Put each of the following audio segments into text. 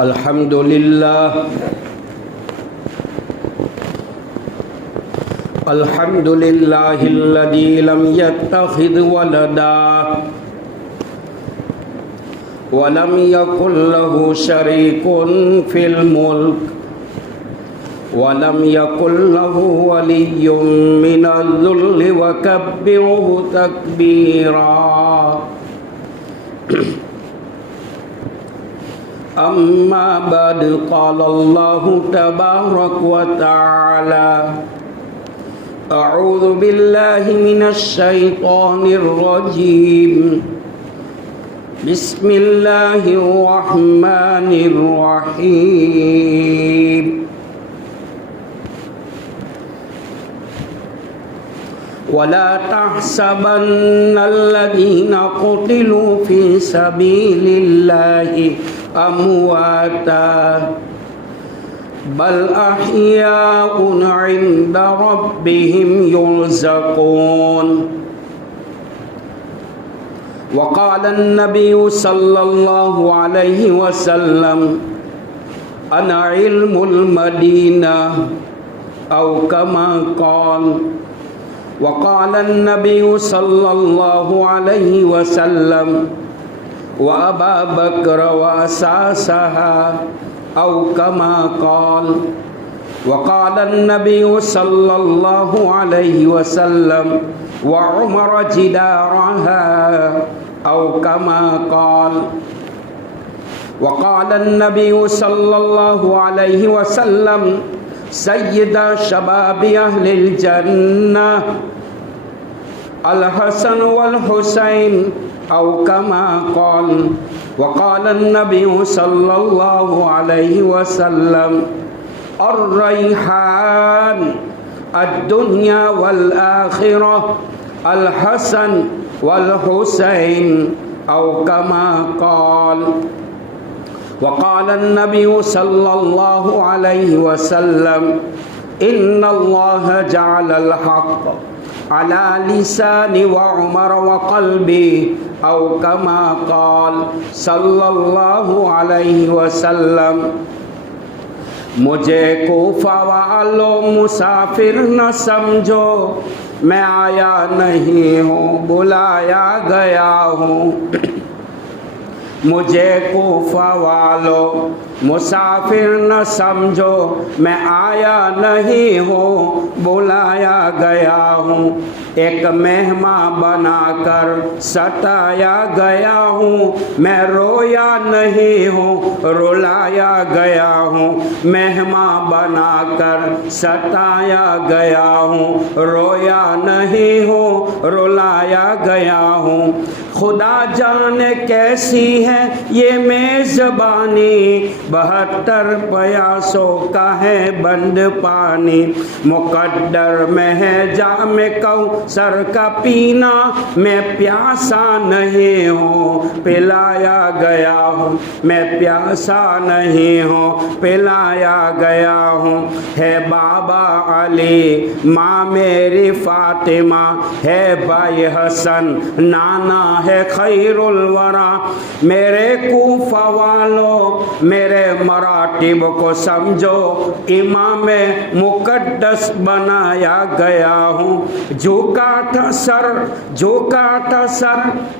الحمد لله الحمد لله الذي لم يتخذ ولدا ولم يكن له شريك في الملك ولم يكن له ولي من الذل وكبره تكبيرا أما بعد قال الله تبارك وتعالى أعوذ بالله من الشيطان الرجيم بسم الله الرحمن الرحيم ولا تحسبن الذين قتلوا في سبيل الله أمواتا بل أحياء عند ربهم يرزقون وقال النبي صلى الله عليه وسلم أنا علم المدينة أو كما قال وقال النبي صلى الله عليه وسلم وأبا بكر وأساسها أو كما قال وقال النبي صلى الله عليه وسلم وعمر جدارها أو كما قال وقال النبي صلى الله عليه وسلم سيد شباب أهل الجنة الحسن والحسين أو كما قال وقال النبي صلى الله عليه وسلم الريحان الدنيا والآخرة الحسن والحسين أو كما قال وقال النبي صلى الله عليه وسلم إن الله جعل الحق على لسان وعمر وقلبي أو كما قال صلى الله عليه وسلم مجھے کوفہ والوں مسافر نہ سمجھو میں آیا نہیں ہوں بلایا گیا ہوں مجھے کوفہ والوں مسافر نہ سمجھو میں آیا نہیں ہوں بلایا گیا ہوں ایک مہمان بنا کر ستایا گیا ہوں میں رویا نہیں ہوں رلایا گیا ہوں مہمان بنا کر ستایا گیا ہوں رویا نہیں ہوں رلایا گیا ہوں خدا جانے کیسی ہے یہ میزبانی 72 پیاسوں کا ہے بند پانی مقدر میں ہے جام کوثر کا پینا میں پیاسا نہیں ہوں پلایا گیا ہوں میں پیاسا نہیں ہوں پلایا گیا ہوں ہے بابا علی ماں میری فاطمہ ہے بھائی حسن نانا ہے خیر الورا میرے کوفہ والوں میرے مراتب کو سمجھو امام مقدس بنایا گیا ہوں جھکا تھا سر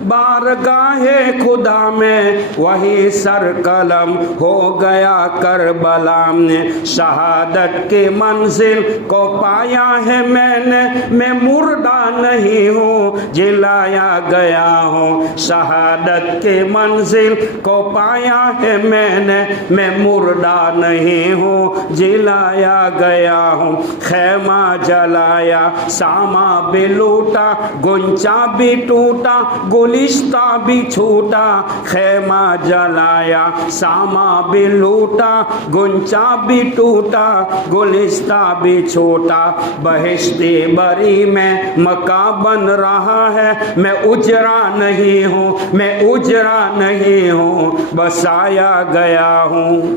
بارگاہ خدا میں وہی سر قلم ہو گیا کربلا میں شہادت کی منزل کو پایا ہے میں نے میں مردہ نہیں ہوں جلایا گیا ہوں شہادت کی منزل کو پایا ہے میں نے میں مردہ نہیں ہوں جلایا گیا ہوں خیمہ جلایا ساما بھی لوٹا گنچا بھی ٹوٹا گلشتہ بھی چھوٹا خیمہ جلایا ساما بھی لوٹا گنچا بھی ٹوٹا گلشتہ بھی چھوٹا بہشتی بری میں مکان بن رہا ہے میں اجرا نہیں ہوں میں اجرا نہیں ہوں بسایا گیا ہوں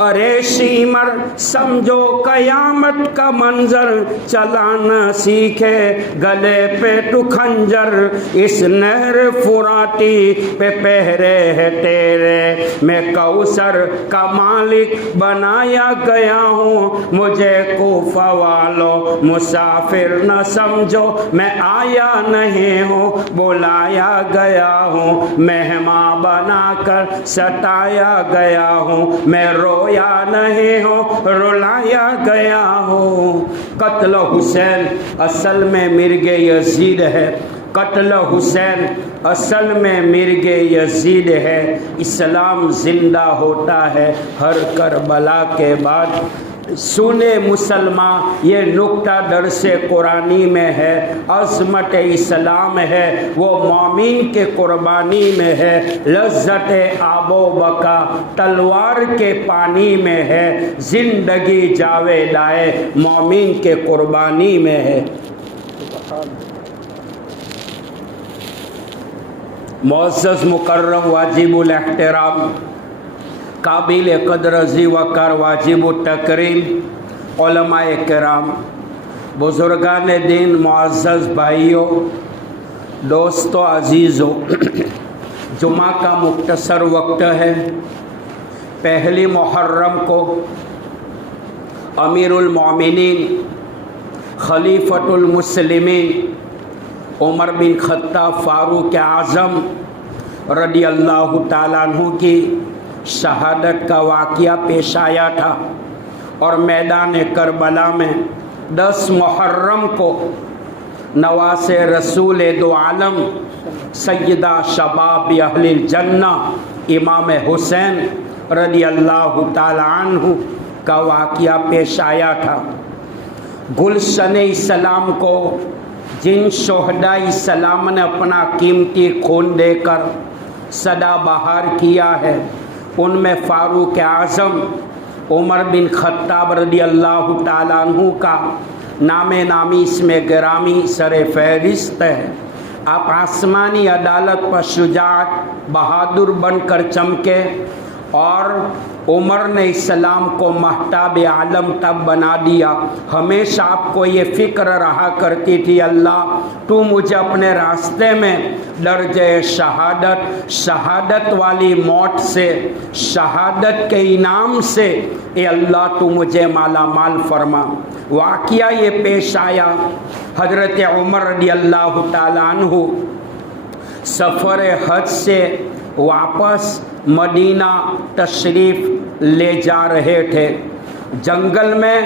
ارے شیمر سمجھو قیامت کا منظر، چلانا سیکھے گلے پہ تو خنجر، اس نہر فراتی پہ پہرے ہے تیرے، میں کوثر کا مالک بنایا گیا ہوں، مجھے کوفہ والو مسافر نہ سمجھو، میں آیا نہیں ہوں بلایا گیا ہوں، مہمان بنا کر ستایا گیا ہوں، میں رویا نہیں ہوں رلایا گیا ہوں۔ قتل حسین اصل میں مرگ یزید ہے، قتل حسین اصل میں مرگ یزید ہے، اسلام زندہ ہوتا ہے ہر کربلا کے بعد۔ سنے مسلمان یہ نکتہ درس قرآنی میں ہے، عظمت اسلام ہے وہ مومن کے قربانی میں ہے، لذت آب و بقا تلوار کے پانی میں ہے، زندگی جاویدائے مومن کے قربانی میں ہے۔ معزز مکرم واجب الاحترام، قابل قدر ذی وقار واجب التکریم علماء کرام، بزرگان دین، معزز بھائیوں، دوستو، عزیزوں، جمعہ کا مختصر وقت ہے۔ پہلی محرم کو امیر المومنین خلیفۃ المسلمین عمر بن خطاب فاروق اعظم رضی اللہ تعالیٰ عنہ کی شہادت کا واقعہ پیش آیا تھا، اور میدان کربلا میں 10 محرم کو نواس رسول دو عالم سیدہ شباب اہل الجنہ امام حسین رضی اللہ تعالی عنہ کا واقعہ پیش آیا تھا۔ گلشن اسلام کو جن شہداء اسلام نے اپنا قیمتی خون دے کر سدا بہار کیا ہے، ان میں فاروق اعظم عمر بن خطاب رضی اللہ تعالیٰ عنہ کا نام نامی اس میں گرامی سر فہرست ہے۔ آپ آسمانی عدالت پر شجاعت بہادر بن کر چمکے، اور عمر نے اسلام کو مہتاب عالم تب بنا دیا۔ ہمیشہ آپ کو یہ فکر رہا کرتی تھی، اللہ تو مجھے اپنے راستے میں درجہ شہادت، شہادت والی موت سے، شہادت کے انعام سے اے اللہ تو مجھے مالا مال فرما۔ واقعہ یہ پیش آیا، حضرت عمر رضی اللہ تعالیٰ عنہ سفر حج سے واپس مدینہ تشریف لے جا رہے تھے۔ جنگل میں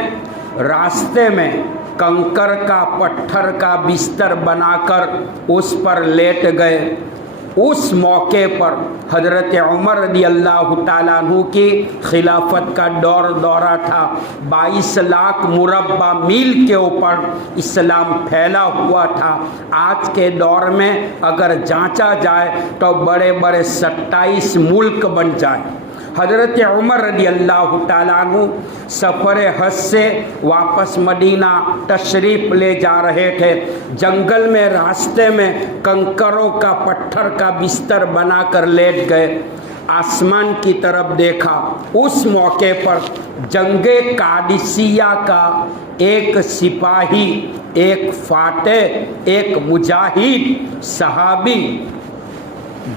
راستے میں کنکر کا، پتھر کا بستر بنا کر اس پر لیٹ گئے۔ اس موقع پر حضرت عمر رضی اللہ تعالیٰ عنہ کی خلافت کا دورہ تھا۔ 22 لاکھ مربع میل کے اوپر اسلام پھیلا ہوا تھا۔ آج کے دور میں اگر جانچا جائے تو بڑے بڑے 27 ملک بن جائیں۔ حضرت عمر رضی اللہ تعالیٰ عنہ سفر حج سے واپس مدینہ تشریف لے جا رہے تھے۔ جنگل میں راستے میں کنکروں کا، پتھر کا بستر بنا کر لیٹ گئے۔ آسمان کی طرف دیکھا، اس موقع پر جنگ قادسیہ کا ایک سپاہی، ایک فاتح، ایک مجاہد صحابی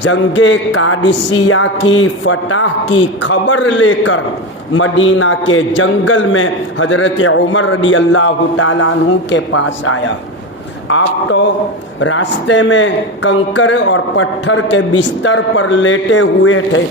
جنگ قادسیہ کی فتح کی خبر لے کر مدینہ کے جنگل میں حضرت عمر رضی اللہ تعالیٰ عنہ کے پاس آیا۔ آپ تو راستے میں کنکر اور پتھر کے بستر پر لیٹے ہوئے تھے۔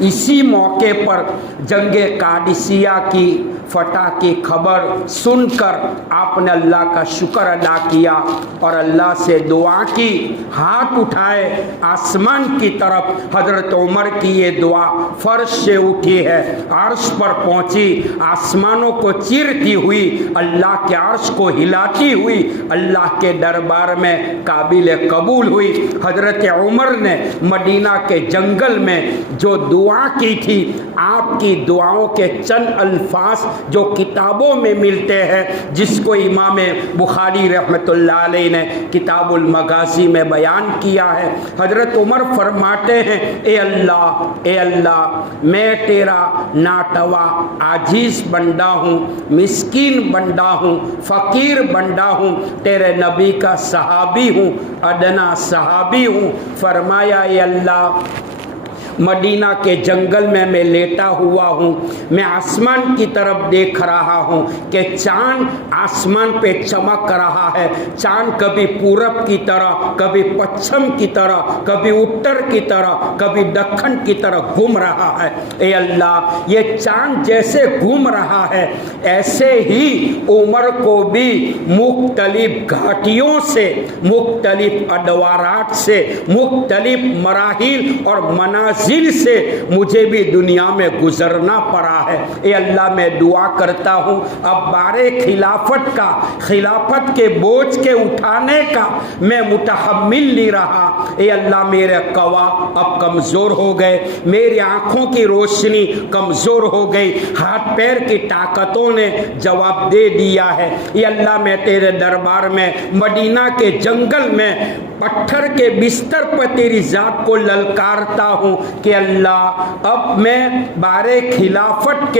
اسی موقع پر جنگ قادسیہ کی فتح کی خبر سن کر آپ نے اللہ کا شکر ادا کیا اور اللہ سے دعا کی، ہاتھ اٹھائے آسمان کی طرف۔ حضرت عمر کی یہ دعا فرش سے اٹھی ہے، عرش پر پہنچی، آسمانوں کو چیرتی ہوئی، اللہ کے عرش کو ہلاتی ہوئی، اللہ کے دربار میں قابل قبول ہوئی۔ حضرت عمر نے مدینہ کے جنگل میں جو دعا دعا کی تھی، آپ کی دعاؤں کے چند الفاظ جو کتابوں میں ملتے ہیں، جس کو امام بخاری رحمۃ اللہ علیہ نے کتاب المغازی میں بیان کیا ہے۔ حضرت عمر فرماتے ہیں، اے اللہ میں تیرا ناتوا عاجز بندہ ہوں، مسکین بندہ ہوں، فقیر بندہ ہوں، تیرے نبی کا صحابی ہوں، ادنا صحابی ہوں۔ فرمایا، اے اللہ مدینہ کے جنگل میں لیٹا ہوا ہوں، میں آسمان کی طرف دیکھ رہا ہوں کہ چاند آسمان پہ چمک رہا ہے۔ چاند کبھی پورب کی طرح، کبھی پچھم کی طرح، کبھی اتر کی طرح، کبھی دکن کی طرح گھوم رہا ہے۔ اے اللہ یہ چاند جیسے گھوم رہا ہے، ایسے ہی عمر کو بھی مختلف گھاٹیوں سے، مختلف ادوارات سے، مختلف مراحل اور منازل سے مجھے بھی دنیا میں گزرنا پڑا ہے۔ اے اللہ میں دعا کرتا ہوں، اب بارے خلافت کا، خلافت کے بوجھ کے اٹھانے کا میں متحمل نہیں رہا۔ اے اللہ میرے قوا اب کمزور ہو گئے، میری آنکھوں کی روشنی کمزور ہو گئی، ہاتھ پیر کی طاقتوں نے جواب دے دیا ہے۔ اے اللہ میں تیرے دربار میں مدینہ کے جنگل میں پتھر کے بستر پر تیری ذات کو للکارتا ہوں کہ اللہ اب میں بارے خلافت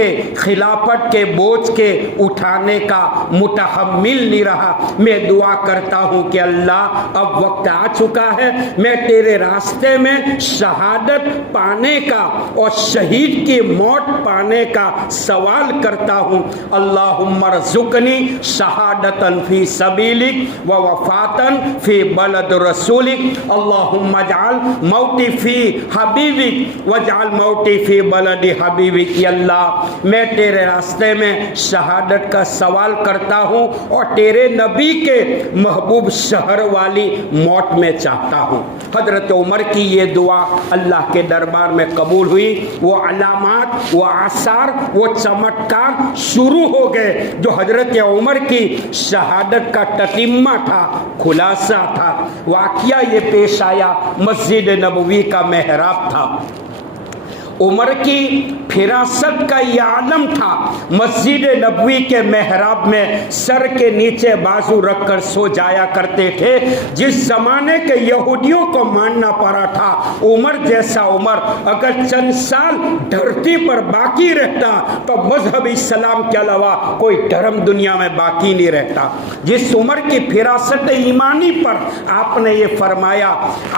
کے بوجھ کے اٹھانے کا متحمل نہیں رہا۔ میں دعا کرتا ہوں کہ اللہ اب وقت آ چکا ہے، میں تیرے راستے میں شہادت پانے کا اور شہید کی موت پانے کا سوال کرتا ہوں۔ اللہم ارزقنی شہادتا فی سبیلک و وفاتا فی بلد رسولک، اللہم اجعل موتی فی حبیبک واجعل موتی فی بلد حبیبک۔ یا اللہ میں تیرے راستے میں شہادت کا سوال کرتا ہوں اور تیرے نبی کے محبوب شہر والی موت میں چاہتا ہوں۔ حضرت عمر کی یہ دعا اللہ کے دربار میں قبول ہوئی۔ وہ علامات، وہ آثار، وہ چمتکار شروع ہو گئے جو حضرت عمر کی شہادت کا تتمہ تھا، خلاصہ تھا۔ واقعہ یہ پیش آیا، مسجد نبوی کا محراب تھا۔ عمر کی فراست کا یہ عالم تھا، مسجد نبوی کے محراب میں سر کے نیچے بازو رکھ کر سو جایا کرتے تھے۔ جس زمانے کے یہودیوں کو ماننا پڑا تھا، عمر جیسا عمر اگر چند سال دھرتی پر باقی رہتا تو مذہب اسلام کے علاوہ کوئی دھرم دنیا میں باقی نہیں رہتا۔ جس عمر کی فراست ایمانی پر آپ نے یہ فرمایا،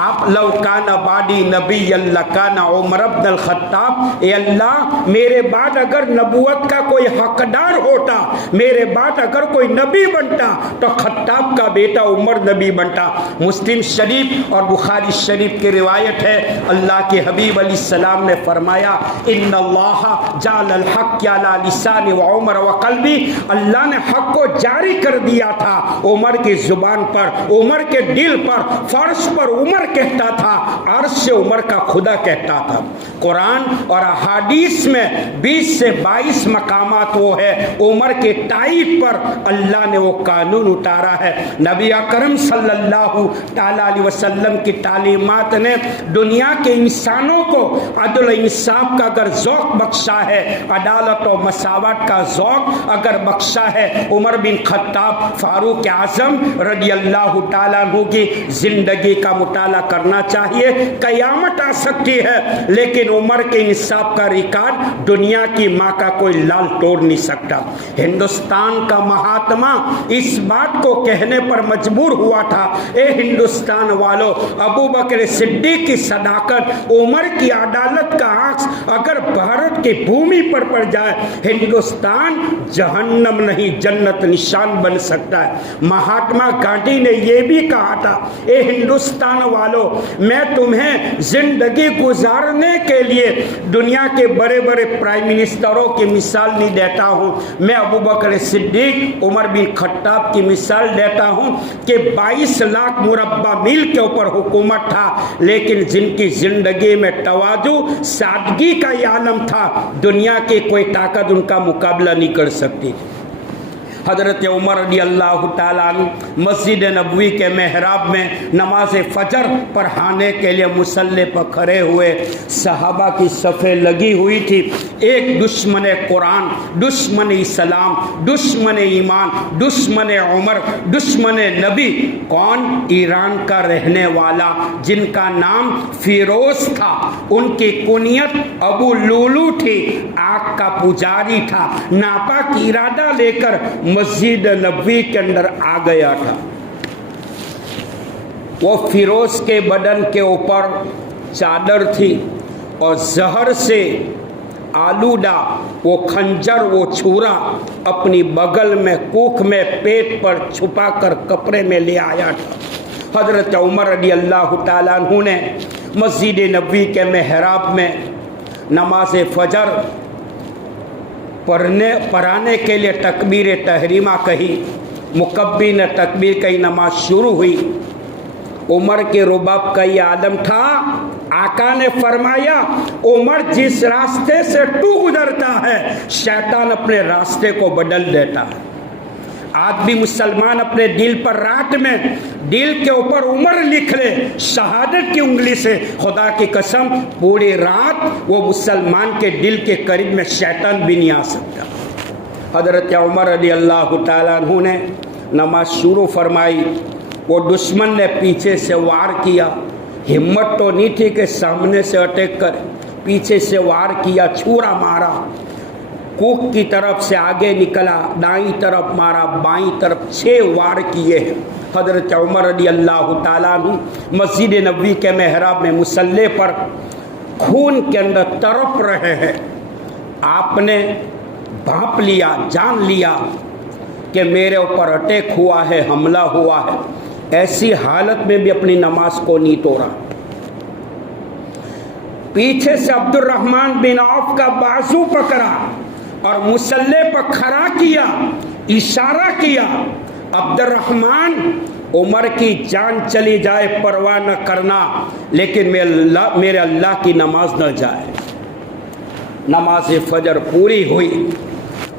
آپ لو کان بعدی نبی لکان عمر بن الخطاب، اے اللہ میرے بعد اگر نبوت کا کوئی حقدار ہوتا، میرے بعد اگر کوئی نبی بنتا تو خطاب کا بیٹا عمر نبی بنتا۔ مسلم شریف اور بخاری شریف کی روایت ہے، اللہ کے حبیب علیہ السلام نے فرمایا، ان اللہ جعل الحق علی لسان عمر وقلبی، اللہ نے حق کو جاری کر دیا تھا عمر کی زبان پر، عمر کے دل پر، فرش پر عمر کہتا تھا، عرش عمر کا خدا کہتا تھا۔ قرآن اور احادیث میں 20 سے 22 مقامات وہ ہے، عمر کے تائید پر اللہ نے وہ قانون اتارا ہے۔ نبی اکرم صلی اللہ تعالیٰ علیہ وسلم کی تعلیمات نے دنیا کے انسانوں کو عدل و انصاف کا اگر ذوق بخشا ہے، عدالت و مساوات کا ذوق اگر بخشا ہے، عمر بن خطاب فاروق اعظم رضی اللہ تعالیٰ عنہ کی زندگی کا مطالعہ کرنا چاہیے۔ قیامت آ سکتی ہے لیکن عمر کے انصاف کا ریکارڈ دنیا کی ماں کا کوئی لال توڑ نہیں سکتا۔ ہندوستان کا مہاتما اس بات کو کہنے پر مجبور ہوا تھا، اے ہندوستان والو، ابو بکر صدیق کی صداقت، عمر کی عدالت کا عکس اگر بھارت کی بھومی پر پڑ جائے، ہندوستان جہنم نہیں جنت نشان بن سکتا ہے۔ مہاتما گاندھی نے یہ بھی کہا تھا، اے ہندوستان والو، میں تمہیں زندگی گزارنے کے لیے دنیا کے بڑے بڑے پرائم منسٹروں کی مثال نہیں دیتا ہوں، میں ابو بکر صدیق، عمر بن خطاب کی مثال دیتا ہوں کہ 22 لاکھ مربع میل کے اوپر حکومت تھا، لیکن جن کی زندگی میں تواضع، سادگی کا یہ عالم تھا، دنیا کی کوئی طاقت ان کا مقابلہ نہیں کر سکتی۔ حضرت عمر رضی اللہ تعالیٰ عنہ مسجد نبوی کے محراب میں نماز فجر پڑھانے کے لیے مصلی پر کھڑے ہوئے. صحابہ کی صفیں لگی ہوئی تھی. ایک دشمن قرآن، دشمن اسلام، دشمن ایمان، دشمن عمر، دشمن نبی. کون؟ ایران کا رہنے والا جن کا نام فیروز تھا. ان کی کنیت ابو لولو تھی. آگ کا پجاری تھا. ناپاک ارادہ لے کر مسجد نبوی کے اندر آ گیا تھا. وہ فیروز کے بدن کے اوپر چادر تھی اور زہر سے آلودہ وہ خنجر، وہ چھرا اپنی بغل میں، کوکھ میں، پیٹ پر چھپا کر کپڑے میں لے آیا تھا. حضرت عمر رضی اللہ تعالیٰ عنہ نے مسجد نبوی کے محراب میں نماز فجر پڑھانے کے لیے تکبیر تحریمہ کہی. مکبر نے تکبیر کہی، نماز شروع ہوئی. عمر کے رباب کا یہ عالم تھا. آقا نے فرمایا عمر جس راستے سے تو گزرتا ہے شیطان اپنے راستے کو بدل دیتا ہے. آج بھی مسلمان اپنے دل پر رات میں دل کے اوپر عمر لکھ لے شہادت کی انگلی سے، خدا کی قسم پوری رات وہ مسلمان کے دل کے قریب میں شیطان بھی نہیں آ سکتا. حضرت عمر رضی اللہ تعالیٰ عنہ نے نماز شروع فرمائی. وہ دشمن نے پیچھے سے وار کیا. ہمت تو نہیں تھی کہ سامنے سے اٹیک کرے. پیچھے سے وار کیا، چھرا مارا. کوکھ کی طرف سے آگے نکلا، دائیں طرف مارا، بائیں طرف 6 وار کیے ہیں. حضرت عمر رضی اللہ تعالیٰ عنہ مسجد نبوی کے محراب میں مصلی پر خون کے اندر تڑپ رہے ہیں. آپ نے بھانپ لیا، جان لیا کہ میرے اوپر اٹیک ہوا ہے، حملہ ہوا ہے. ایسی حالت میں بھی اپنی نماز کو نہیں توڑا. پیچھے سے عبد الرحمن بن عوف کا بازو پکڑا اور مصلی پر کھڑا کیا، اشارہ کیا. عبد الرحمن، عمر کی جان چلی جائے پرواہ نہ کرنا، لیکن میرے اللہ کی نماز نہ جائے. نماز فجر پوری ہوئی.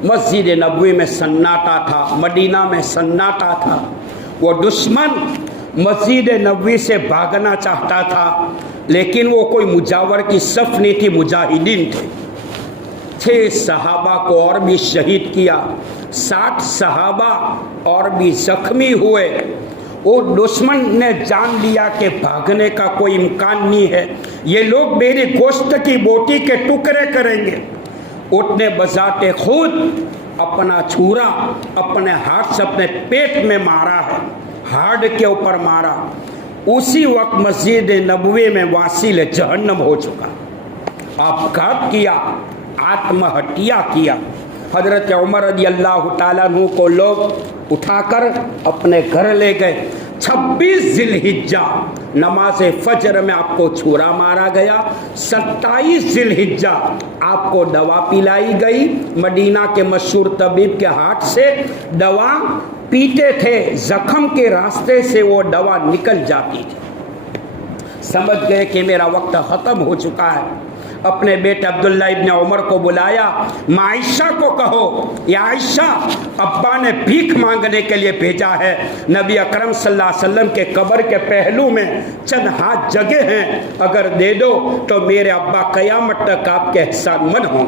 مسجد نبوی میں سناٹا تھا، مدینہ میں سناٹا تھا. وہ دشمن مسجد نبوی سے بھاگنا چاہتا تھا، لیکن وہ کوئی مجاور کی صف نہیں تھی، مجاہدین تھے. 6 صحابہ کو اور بھی شہید کیا، 60 صحابہ اور بھی زخمی ہوئے. وہ دشمن نے جان لیا کہ بھاگنے کا کوئی امکان نہیں ہے، یہ لوگ میری گوشت کی بوٹی کے ٹکڑے کریں گے. اس نے بذات خود اپنا چھرا اپنے ہاتھ سے اپنے پیٹ میں مارا ہے، ہارڈ کے اوپر مارا. اسی وقت مسجد نبوی میں واصل جہنم ہو چکا. آپگھات کیا، آتم ہتیا کیا. حضرت عمر رضی اللہ تعالیٰ عنہ کو لوگ اٹھا کر اپنے گھر لے گئے. 26 ذی الحجہ نماز فجر میں آپ کو چھرا مارا گیا. 27 ذی الحجہ آپ کو دوا پلائی گئی. مدینہ کے مشہور طبیب کے ہاتھ سے دوا پیتے تھے، زخم کے راستے سے وہ دوا نکل جاتی تھی. سمجھ گئے کہ میرا وقت ختم ہو چکا ہے. اپنے بیٹے عبداللہ ابن عمر کو بلایا. عائشہ کو کہو، یا عائشہ ابا نے بھیک مانگنے کے لیے بھیجا ہے. نبی اکرم صلی اللہ علیہ وسلم کے قبر کے پہلو میں چند ہاتھ جگہ ہیں، اگر دے دو تو میرے ابا قیامت تک آپ کے احسان مند ہوں.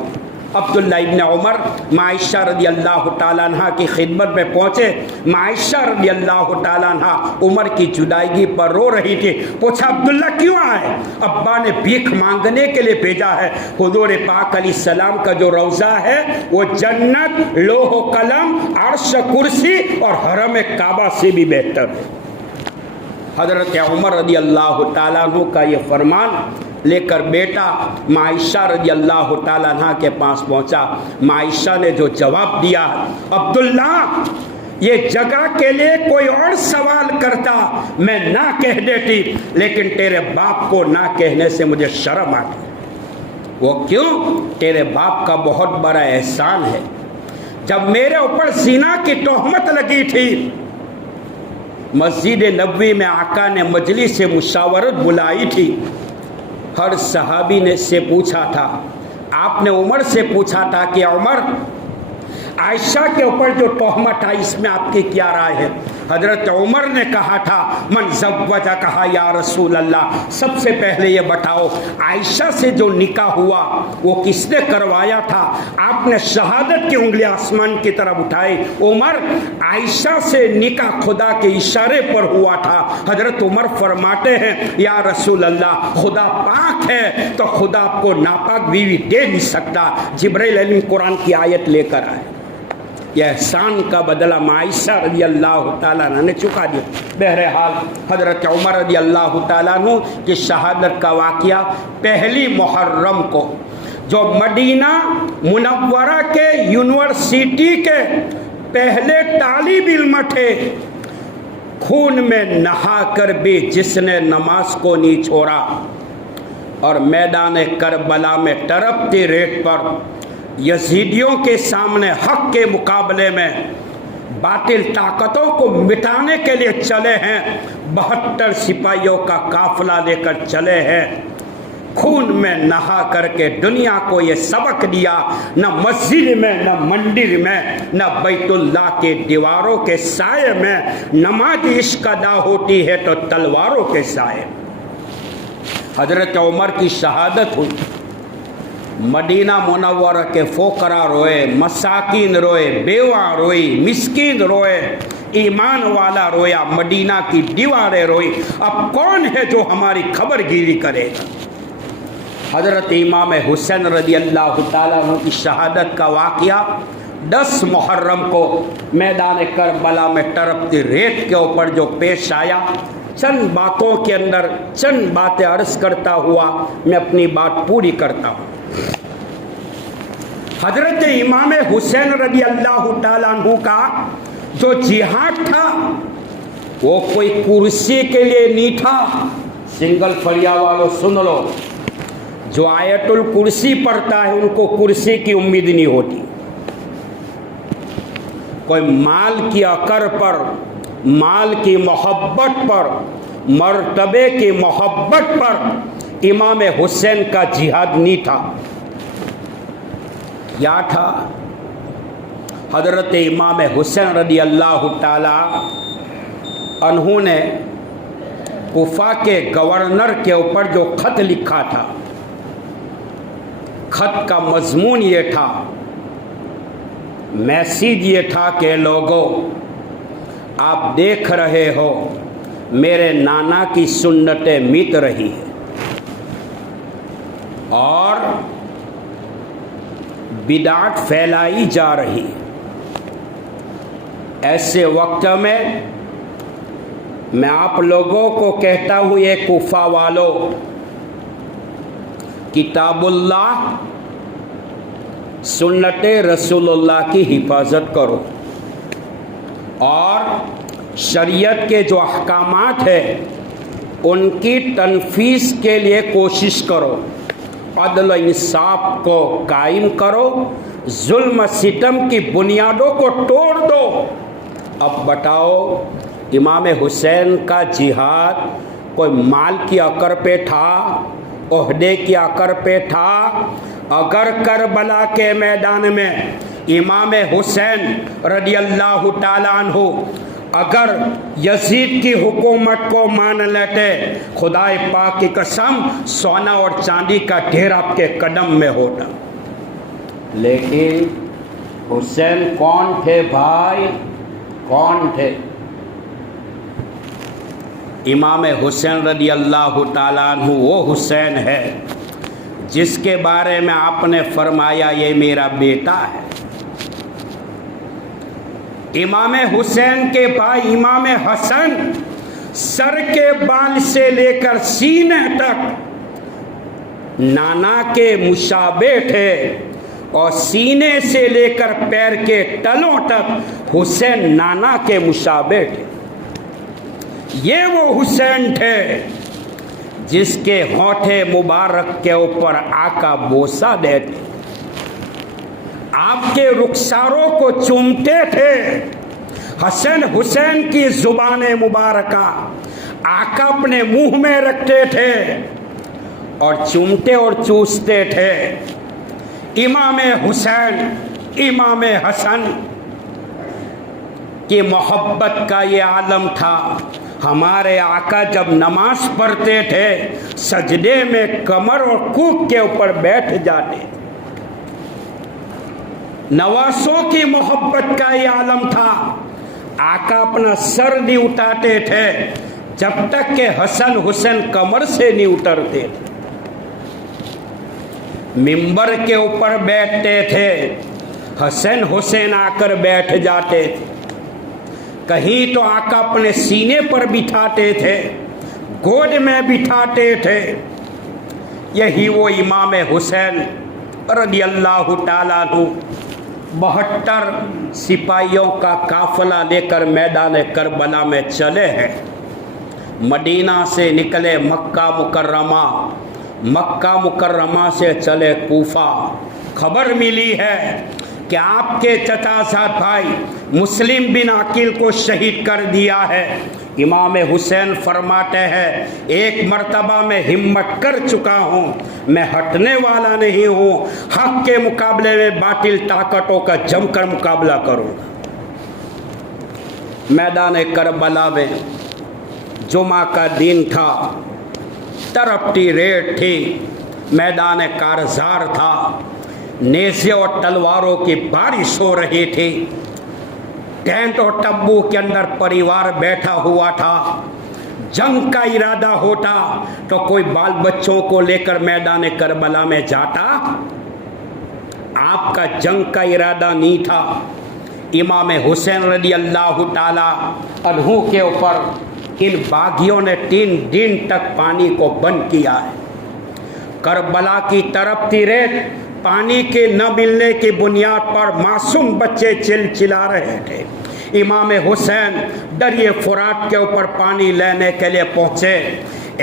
عبداللہ ابن عمر عائشہ رضی اللہ تعالیٰ عنہ کی خدمت میں پہنچے. عائشہ رضی اللہ تعالیٰ عنہ عمر کی جدائیگی پر رو رہی تھی. پوچھا عبداللہ کیوں آئے؟ ابا نے بھیک مانگنے کے لیے بھیجا ہے. حضور پاک علیہ السلام کا جو روضہ ہے وہ جنت، لوح و قلم، عرش کرسی اور حرم کعبہ سے بھی بہتر ہے. حضرت عمر رضی اللہ تعالیٰ عنہ کا یہ فرمان لے کر بیٹا عائشہ رضی اللہ تعالیٰ عنہ کے پاس پہنچا. عائشہ نے جو جواب دیا، عبداللہ یہ جگہ کے لیے کوئی اور سوال کرتا میں نہ کہہ دیتی، لیکن تیرے باپ کو نہ کہنے سے مجھے شرم آتی. وہ کیوں؟ تیرے باپ کا بہت بڑا احسان ہے. جب میرے اوپر زنا کی تہمت لگی تھی، مسجد نبوی میں آقا نے مجلس سے مشاورت بلائی تھی. ہر صحابی نے سے پوچھا تھا، آپ نے عمر سے پوچھا تھا کہ عمر عائشہ کے اوپر جو تہمت آئی اس میں آپ کی کیا رائے ہے؟ حضرت عمر نے کہا تھا من زوجہ، کہا یا رسول اللہ سب سے پہلے یہ بتاؤ عائشہ سے جو نکاح ہوا وہ کس نے کروایا تھا؟ آپ نے شہادت کی انگلیاں آسمان کی طرف اٹھائی. عمر عائشہ سے نکاح خدا کے اشارے پر ہوا تھا. حضرت عمر فرماتے ہیں یا رسول اللہ خدا پاک ہے تو خدا آپ کو ناپاک بیوی دے نہیں سکتا. جبرائیل علیہ قرآن کی آیت لے کر آئے. یہ احسان کا بدلہ عائشہ رضی اللہ تعالیٰ عنہ نے چکا دیا. بہرحال حضرت عمر رضی اللہ تعالیٰ عنہ کی شہادت کا واقعہ پہلی محرم کو جو مدینہ منورہ کے یونیورسٹی کے پہلے طالب علم تھے، خون میں نہا کر بھی جس نے نماز کو نہیں چھوڑا اور میدان کربلا میں تڑپتی ریت پر یزیدیوں کے سامنے حق کے مقابلے میں باطل طاقتوں کو مٹانے کے لیے چلے ہیں، 72 سپاہیوں کا قافلہ لے کر چلے ہیں، خون میں نہا کر کے دنیا کو یہ سبق دیا نہ مسجد میں نہ مندر میں نہ بیت اللہ کے دیواروں کے سائے میں نماز عشق ادا ہوتی ہے تو تلواروں کے سائے. حضرت عمر کی شہادت ہوئی. مدینہ منورہ کے فقراء روئے، مساکین روئے، بیوہ روئی، مسکین روئے، ایمان والا رویا، مدینہ کی دیواریں روئی. اب کون ہے جو ہماری خبر گیری کرے گا؟ حضرت امام حسین رضی اللہ تعالیٰ عنہ کی شہادت کا واقعہ 10 محرم کو میدان کربلا میں تڑپتی ریت کے اوپر جو پیش آیا، چند باتوں کے اندر چند باتیں عرض کرتا ہوا میں اپنی بات پوری کرتا ہوں. حضرت امام حسین رضی اللہ تعالیٰ عنہ کا جو جہاد تھا وہ کوئی کرسی کے لیے نہیں تھا. سنگل فڑیا والوں سن لو، جو آیت الکرسی پڑھتا ہے ان کو کرسی کی امید نہیں ہوتی. کوئی مال کی اکر پر، مال کی محبت پر، مرتبے کی محبت پر امام حسین کا جہاد نہیں تھا. یا تھا حضرت امام حسین رضی اللہ تعالی عنہ نے کوفہ کے گورنر کے اوپر جو خط لکھا تھا، خط کا مضمون یہ تھا، میسیج یہ تھا کہ لوگوں آپ دیکھ رہے ہو میرے نانا کی سنتیں مٹ رہی ہے اور بدعت پھیلائی جا رہی ہے. ایسے وقت میں میں آپ لوگوں کو کہتا ہوں یہ کوفہ والوں، کتاب اللہ سنت رسول اللہ کی حفاظت کرو اور شریعت کے جو احکامات ہیں ان کی تنفیذ کے لیے کوشش کرو، عدل و انصاف کو قائم کرو، ظلم و ستم کی بنیادوں کو توڑ دو. اب بتاؤ امام حسین کا جہاد کوئی مال کی اکر پہ تھا، عہدے کی اکر پہ تھا؟ اگر کربلا کے میدان میں امام حسین رضی اللہ تعالیٰ عنہ اگر یزید کی حکومت کو مان لیتے، خدا پاک کی قسم سونا اور چاندی کا ڈھیر آپ کے قدم میں ہوتا. لیکن حسین کون تھے بھائی؟ کون تھے؟ امام حسین رضی اللہ تعالیٰ عنہ وہ حسین ہے جس کے بارے میں آپ نے فرمایا یہ میرا بیٹا ہے. امام حسین کے بھائی امام حسن سر کے بال سے لے کر سینے تک نانا کے مشابہ تھے اور سینے سے لے کر پیر کے تلوں تک حسین نانا کے مشابہ تھے. یہ وہ حسین تھے جس کے ہونٹھ مبارک کے اوپر آقا بوسہ دیتے، آپ کے رخساروں کو چومتے تھے. حسین کی زبان مبارکہ آقا اپنے منہ میں رکھتے تھے اور چومتے اور چوستے تھے. امام حسین امام حسن کی محبت کا یہ عالم تھا. ہمارے آقا جب نماز پڑھتے تھے سجدے میں کمر اور کوک کے اوپر بیٹھ جاتے. نواسوں کی محبت کا یہ عالم تھا. آقا اپنا سر نہیں اٹھاتے تھے جب تک کہ حسن حسین کمر سے نہیں اترتے تھے. منبر کے اوپر بیٹھتے تھے, حسن حسین آ کر بیٹھ جاتے تھے. کہیں تو آقا اپنے سینے پر بٹھاتے تھے, گود میں بٹھاتے تھے. یہی وہ امام حسین رضی اللہ تعالیٰ عنہ 72 سپاہیوں کا قافلہ لے کر میدان کربلا میں چلے ہیں. مدینہ سے نکلے مکہ مکرمہ, مکہ مکرمہ سے چلے کوفہ. خبر ملی ہے کہ آپ کے چچا زاد بھائی مسلم بن عقیل کو شہید کر دیا ہے. امام حسین فرماتے ہیں ایک مرتبہ میں ہمت کر چکا ہوں, میں ہٹنے والا نہیں ہوں. حق کے مقابلے میں باطل طاقتوں کا جم کر مقابلہ کروں گا. میدان کربلا میں جمعہ کا دن تھا, ترپتی ریت تھی, میدان کارزار تھا, نیزے اور تلواروں کی بارش ہو رہی تھی. ٹینٹ اور تبو کے اندر پریوار بیٹھا ہوا تھا. جنگ کا ارادہ ہوتا تو کوئی بال بچوں کو لے کر میدان کربلا میں جاتا. آپ کا جنگ کا ارادہ نہیں تھا. امام حسین رضی اللہ تعالی عنہ کے اوپر ان باغیوں نے 3 دن تک پانی کو بند کیا ہے. کربلا کی طرف ریت پانی کے نہ ملنے کی بنیاد پر معصوم بچے چلا رہے تھے. امام حسین دریا فرات کے اوپر پانی لینے کے لیے پہنچے.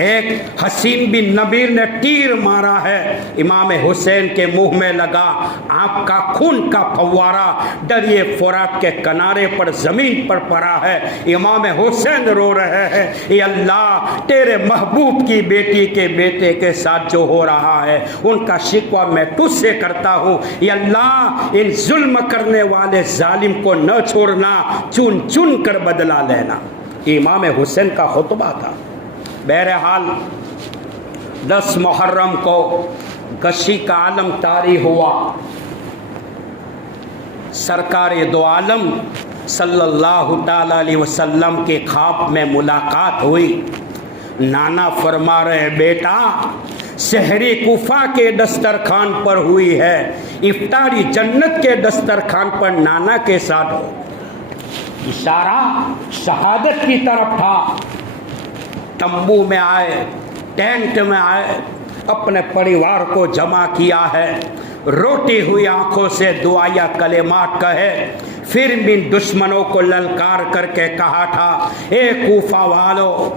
ایک حسین بن نبیر نے تیر مارا ہے, امام حسین کے منہ میں لگا. آپ کا خون کا فوارہ دریا فرات کے کنارے پر زمین پر پڑا ہے. امام حسین رو رہے ہیں, اے اللہ تیرے محبوب کی بیٹی کے بیٹے کے ساتھ جو ہو رہا ہے ان کا شکوہ میں تجھ سے کرتا ہوں. اے اللہ ان ظلم کرنے والے ظالم کو نہ چھوڑنا, چن چن کر بدلہ لینا. امام حسین کا خطبہ تھا. بہرحال 10 محرم کو گشی کا عالم طاری ہوا. سرکار دو عالم صلی اللہ تعالی علیہ وسلم کے خواب میں ملاقات ہوئی. نانا فرما رہے بیٹا سحری کوفہ کے دسترخوان پر ہوئی ہے, افطاری جنت کے دسترخوان پر نانا کے ساتھ ہو. اشارہ شہادت کی طرف تھا. تمبو میں آئے, ٹینٹ میں آئے, اپنے پریوار کو جمع کیا ہے. روٹی ہوئی آنکھوں سے دعائیا کلمات کہے. پھر بھی دشمنوں کو للکار کر کے کہا تھا اے کوفہ والو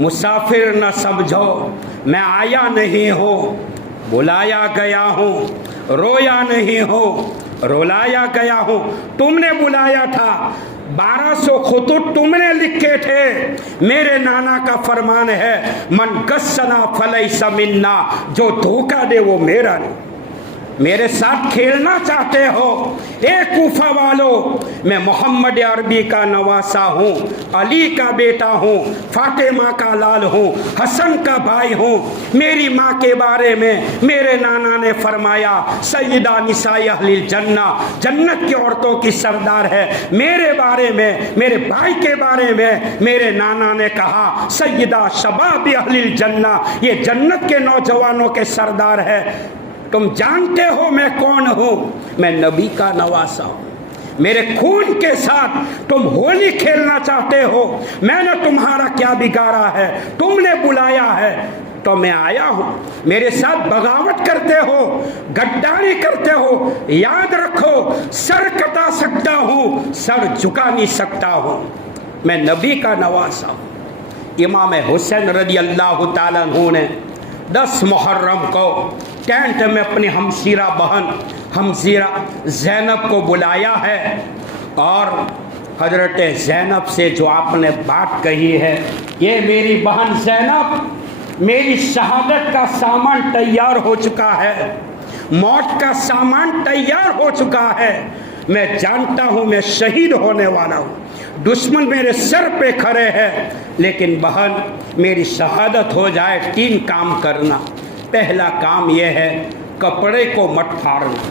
مسافر نہ سمجھو, میں آیا نہیں ہوں, بلایا گیا ہوں. رویا نہیں ہوں, رلایا گیا ہوں. تم نے بلایا تھا, 1200 خطوط تم نے لکھے تھے. میرے نانا کا فرمان ہے من غشنا فلیس منا, جو دھوکہ دے وہ میرا نہیں. میرے ساتھ کھیلنا چاہتے ہو اے کوفہ والو, میں محمد عربی کا نواسہ ہوں, علی کا بیٹا ہوں, فاطمہ کا لال ہوں, حسن کا بھائی ہوں. میری ماں کے بارے میں میرے نانا نے فرمایا سیدہ نساء اہل الجنہ, جنت کی عورتوں کی سردار ہے. میرے بارے میں, میرے بھائی کے بارے میں میرے نانا نے کہا سیدہ شباب اہل الجنہ, یہ جنت کے نوجوانوں کے سردار ہے. تم جانتے ہو میں کون ہوں, میں نبی کا نواسہ ہوں. میرے خون کے ساتھ تم ہولی کھیلنا چاہتے ہو, میں نے تمہارا کیا بگاڑا ہے, تم نے بلایا ہے تو میں آیا ہوں. میرے ساتھ بغاوت کرتے ہو, غداری کرتے ہو, یاد رکھو سر کٹا سکتا ہوں, سر جھکا نہیں سکتا ہوں. میں نبی کا نواسہ ہوں. امام حسین رضی اللہ تعالیٰ عنہ نے 10 محرم کو ٹینٹ میں اپنی ہمشیرہ بہن ہمشیرہ زینب کو بلایا ہے, اور حضرت زینب سے جو آپ نے بات کہی ہے, یہ میری بہن زینب, میری شہادت کا سامان تیار ہو چکا ہے, موت کا سامان تیار ہو چکا ہے، میں جانتا ہوں میں شہید ہونے والا ہوں، دشمن میرے سر پہ کھڑے ہیں، لیکن بہن میری شہادت ہو جائے 3 کام کرنا۔ پہلا کام یہ ہے کپڑے کو مت پھاڑنا،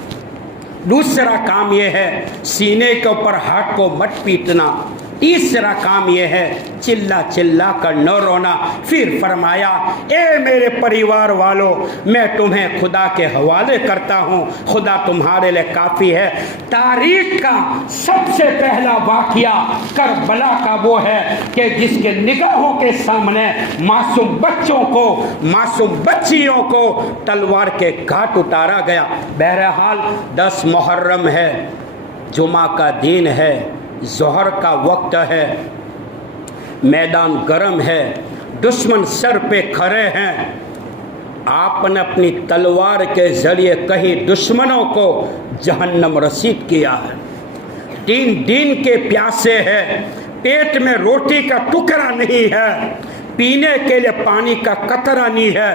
دوسرا کام یہ ہے سینے کے اوپر ہاتھ کو مت پیٹنا، تیسرا کام یہ ہے چلا چلا کر نہ رونا۔ پھر فرمایا اے میرے پریوار والوں، میں تمہیں خدا کے حوالے کرتا ہوں، خدا تمہارے لیے کافی ہے۔ تاریخ کا سب سے پہلا واقعہ کربلا کا وہ ہے کہ جس کے نگاہوں کے سامنے معصوم بچوں کو، معصوم بچیوں کو تلوار کے گھاٹ اتارا گیا۔ بہرحال 10 محرم ہے، جمعہ کا دن ہے، ظہر کا وقت ہے، میدان گرم ہے، دشمن سر پہ کھڑے ہیں۔ آپ نے اپنی تلوار کے ذریعے کہیں دشمنوں کو جہنم رسید کیا ہے۔ 3 دن کے پیاسے ہیں، پیٹ میں روٹی کا ٹکڑا نہیں ہے، پینے کے لیے پانی کا قطرہ نہیں ہے،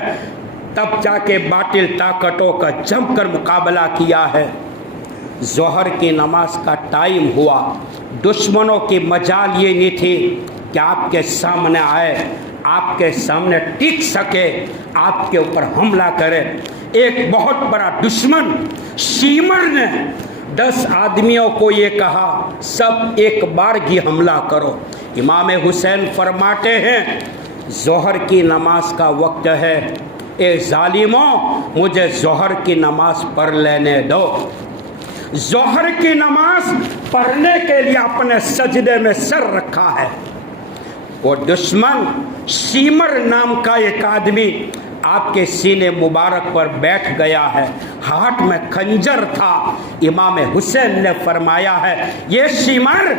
تب جا کے باطل طاقتوں کا جم کر مقابلہ کیا ہے۔ ظہر کی نماز کا ٹائم ہوا، دشمنوں کی مجال یہ نہیں تھی کہ آپ کے سامنے آئے، آپ کے سامنے ٹک سکے، آپ کے اوپر حملہ کرے۔ ایک بہت بڑا دشمن شیمر نے 10 آدمیوں کو یہ کہا سب ایک بارگی حملہ کرو۔ امام حسین فرماتے ہیں ظہر کی نماز کا وقت ہے، اے ظالموں مجھے ظہر کی نماز پڑھ لینے دو۔ ظہر کی نماز پڑھنے کے لیے اپنے سجدے میں سر رکھا ہے، وہ دشمن شیمر نام کا ایک آدمی آپ کے سینے مبارک پر بیٹھ گیا ہے، ہاتھ میں خنجر تھا۔ امام حسین نے فرمایا ہے یہ شیمر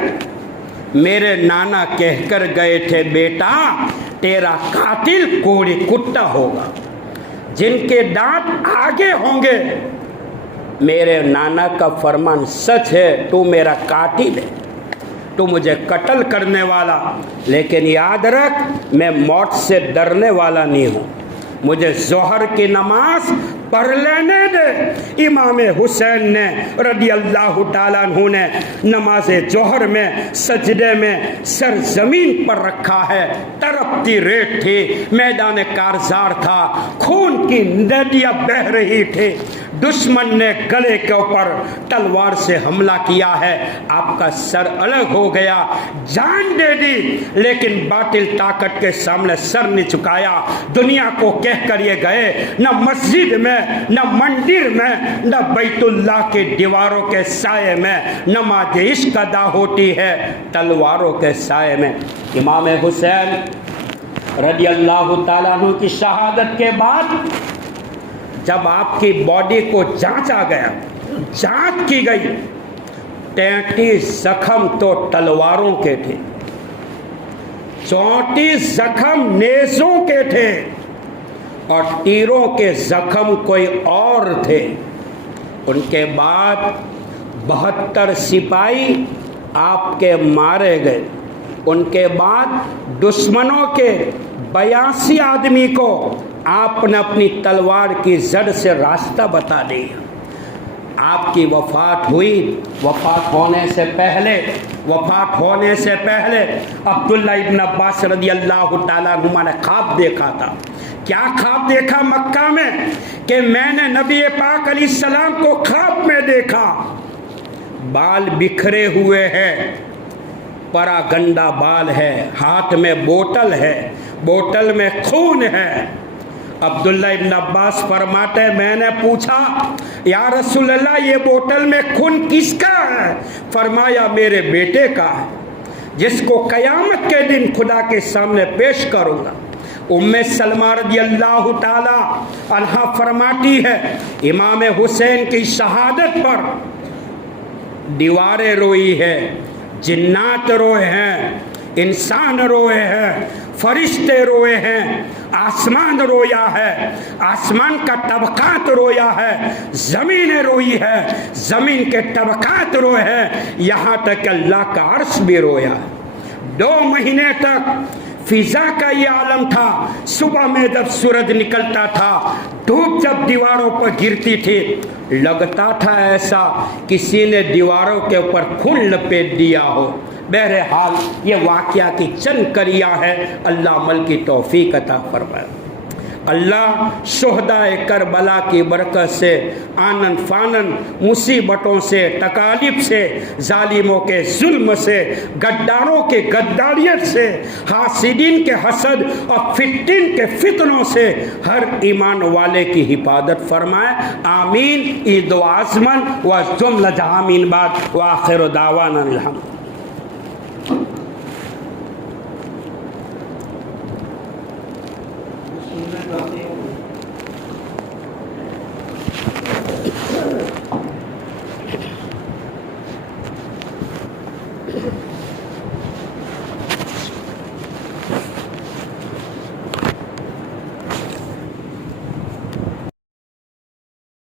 میرے نانا کہہ کر گئے تھے بیٹا تیرا قاتل کوڑی کتا ہوگا، جن کے دانت آگے ہوں گے۔ میرے نانا کا فرمان سچ ہے، تو میرا قاتل ہے، تو مجھے قتل کرنے والا، لیکن یاد رکھ میں موت سے ڈرنے والا نہیں ہوں، مجھے ظہر کی نماز پڑھ لینے دے۔ امام حسین نے رضی اللہ تعالیٰ عنہ نے نماز ظہر میں سجدے میں سر زمین پر رکھا ہے، تڑپتی ریت تھی، میدان کارزار تھا، خون کی ندیاں بہہ رہی تھی، دشمن نے گلے کے اوپر تلوار سے حملہ کیا ہے، آپ کا سر الگ ہو گیا، جان دے دی، لیکن باطل طاقت کے سامنے سر نہیں چکایا۔ دنیا کو کہہ کر یہ گئے نہ مسجد میں، نہ مندر میں، نہ بیت اللہ کے دیواروں کے سائے میں نماز عشق ادا ہوتی ہے، تلواروں کے سائے میں۔ امام حسین رضی اللہ تعالیٰ عنہ کی شہادت کے بعد جب آپ کی باڈی کو جانچا گیا، جانچ کی گئی، 33 زخم تو تلواروں کے تھے، 34 زخم نیزوں کے تھے، اور تیروں کے زخم کوئی اور تھے۔ ان کے بعد 72 سپاہی آپ کے مارے گئے، ان کے بعد دشمنوں کے 82 آدمی کو آپ نے اپنی تلوار کی زد سے راستہ بتا دیا۔ آپ کی وفات ہوئی، وفات ہونے سے پہلے عبداللہ ابن عباس رضی اللہ تعالیٰ عنہ نے خواب دیکھا تھا۔ کیا خواب دیکھا مکہ میں؟ کہ میں نے نبی پاک علیہ السلام کو خواب میں دیکھا، بال بکھرے ہوئے ہیں، پرا گندا بال ہے، ہاتھ میں بوتل ہے، بوتل میں خون ہے۔ عبداللہ ابن عباس فرماتے ہیں میں نے پوچھا یا رسول اللہ یہ بوتل میں خون کس کا ہے؟ فرمایا میرے بیٹے کا ہے، جس کو قیامت کے دن خدا کے سامنے پیش کروں گا۔ ام سلمہ رضی اللہ تعالی عنہا فرماتی ہے امام حسین کی شہادت پر دیواریں روئی ہے، جنات روئے ہیں، انسان روئے ہیں، فرشتے روئے ہیں، آسمان رویا ہے، آسمان کا طبقات رویا ہے، زمین روئی ہے، زمین کے طبقات روئے ہیں، یہاں تک اللہ کا عرش بھی رویا ہے۔ 2 مہینے تک فضا کا یہ عالم تھا. صبح میں جب سورج نکلتا تھا، دھوپ جب دیواروں پر گرتی تھی، لگتا تھا ایسا کسی نے دیواروں کے اوپر خون لپیٹ دیا ہو. بہرحال یہ واقعہ کی چند کریاں ہے. اللہ عمل کی توفیق عطا فرمائے. اللہ شہدائے کربلا کی برکت سے آنن فانن مصیبتوں سے، تکالیف سے، ظالموں کے ظلم سے، غداروں کے غداریت سے، حاسدین کے حسد اور فتن کے فتنوں سے ہر ایمان والے کی حفاظت فرمائے. آمین. عید و آزمن و جملہ آمین بعد وآخر دعوانا الحمد.